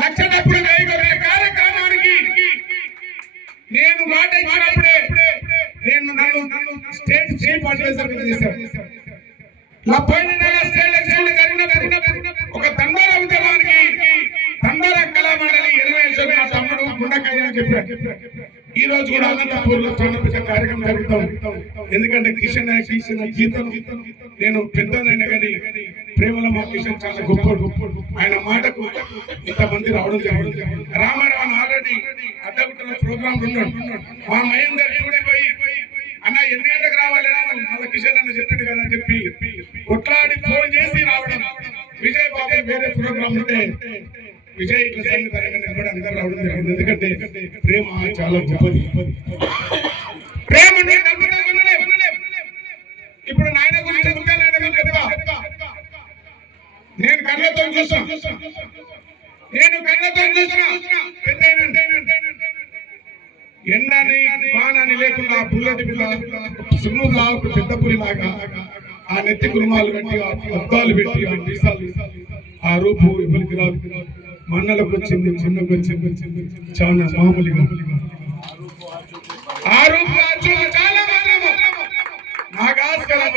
లక్ష డబ్బులు వేయగలిగిన కార్యక్రమానికి నేను మాట ఇచ్చినప్పుడే నన్ను స్టేట్ చీఫ్ అడ్వైజర్ చేశారు. పోయిన నెల స్టేట్ ఎలక్షన్ జరిగినప్పుడు ఒక తండాల ఉద్యమానికి తండాల కళా మండలి 20 నా తమ్ముడు గుండకాయ అని చెప్పారు. ఈ రోజు కూడా అనంతపూర్ లో చాలా పెద్ద కార్యక్రమం జరుగుతాం. ఎందుకంటే కిషన్ గీతం నేను పెద్దనైనా కానీ ప్రేమలో మా కిషన్ చాలా గొప్పడు. ఆయన మాటకు ఇంతమంది రావడం జరిగింది. రామారావు ఆల్రెడీ అడ్డగుట్టలో ప్రోగ్రామ్ ఉన్నాడు. మా మహేందర్ పోయి అన్న ఎన్ని గంటలకు రావాలి మళ్ళీ కిషన్ అన్న చెప్పాడు కదా అని చెప్పి కొట్లాడి ఫోన్ చేసి రావడం. విజయ్ బాబు వేరే ప్రోగ్రామ్ ఉంటే విజయ్ ఇట్లా సంగీతాన్ని అందరూ రావడం జరిగింది. ఎందుకంటే ప్రేమ చాలా గొప్పది. ప్రేమ ఇప్పుడు నాయన గురించి నేను కళ్ళతో చూసిన ఎండని వానని లేకుండా బుల్లెట్ మీద సున్నుగా ఒక పెద్ద పులిలాగా ఆ నెత్తి కురుమాలు కట్టి ఆ అద్దాలు పెట్టి ఆ మీసాలు ఆ రూపు ఎవరికి రాదు. మన్నలకు వచ్చింది, చిన్నకు వచ్చింది, చాలా మామూలుగా ఆ రూపు చాలా మాత్రము నాకు ఆస్కారం